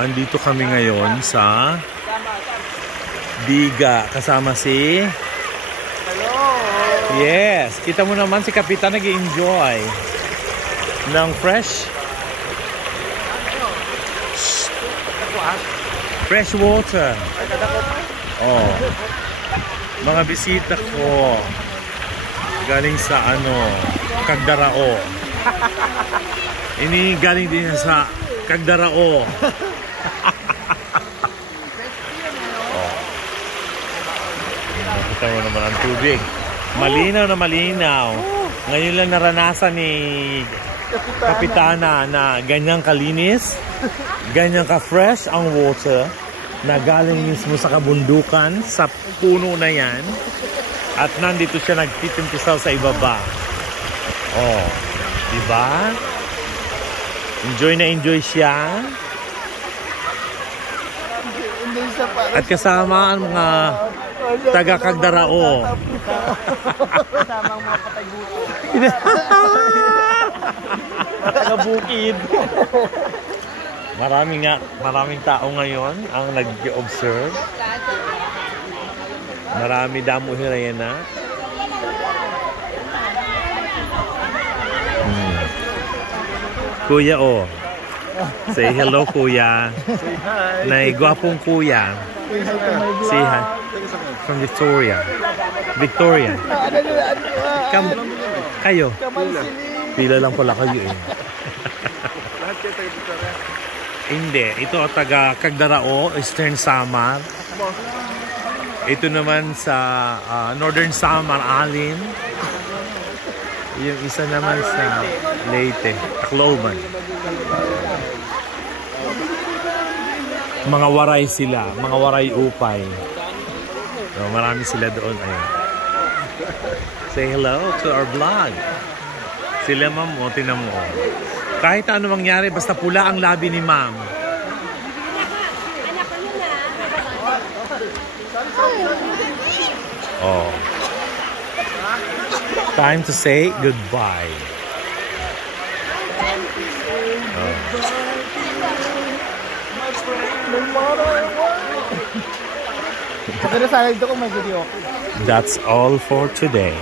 Andito kami ngayon sa Biga kasama si... Yes, kita mo naman si Kapitan nag-enjoy ng fresh water. Oh. Mga bisita ko galing sa Cagdarao. Ini galing din sa Cagdarao. Oh. Nakita mo naman ang tubig. Malinaw na malinaw. Ngayon lang naranasan ni Kapitana na ganyang kalinis, ganyang ka-fresh ang water na galing mismo sa kabundukan, sa puno na yan. At nandito siya nagtitimpisaw sa ibaba. Oh, diba? Enjoy na enjoy siya. At kasama ang mga taga-Cagdarao. Kasama ang mga patay-buto. Taga-bukid. Maraming tao ngayon ang nag-observe. Marami damo hirayana. Kuya, oh. Say hello, kuya. Gwapong kuya. Say hi. From Victoria. Victoria. Kayo? Pila lang pala kayo eh. Lahat kayo taga-Victoria? Hindi. Ito taga Cagdarao, Eastern Samar. Ito naman sa Northern Samar, Alin. Yung isa naman sa Leyte, Tacloban. Mga waray sila, mga waray upay. So, marami sila doon. Ayun. Say hello to our vlog. Sila ma'am, o tinan mo. Kahit ano mangyari, basta pula ang labi ni ma'am. Oh. Time to say goodbye. Oh. Pero sana dito kung may video. That's all for today.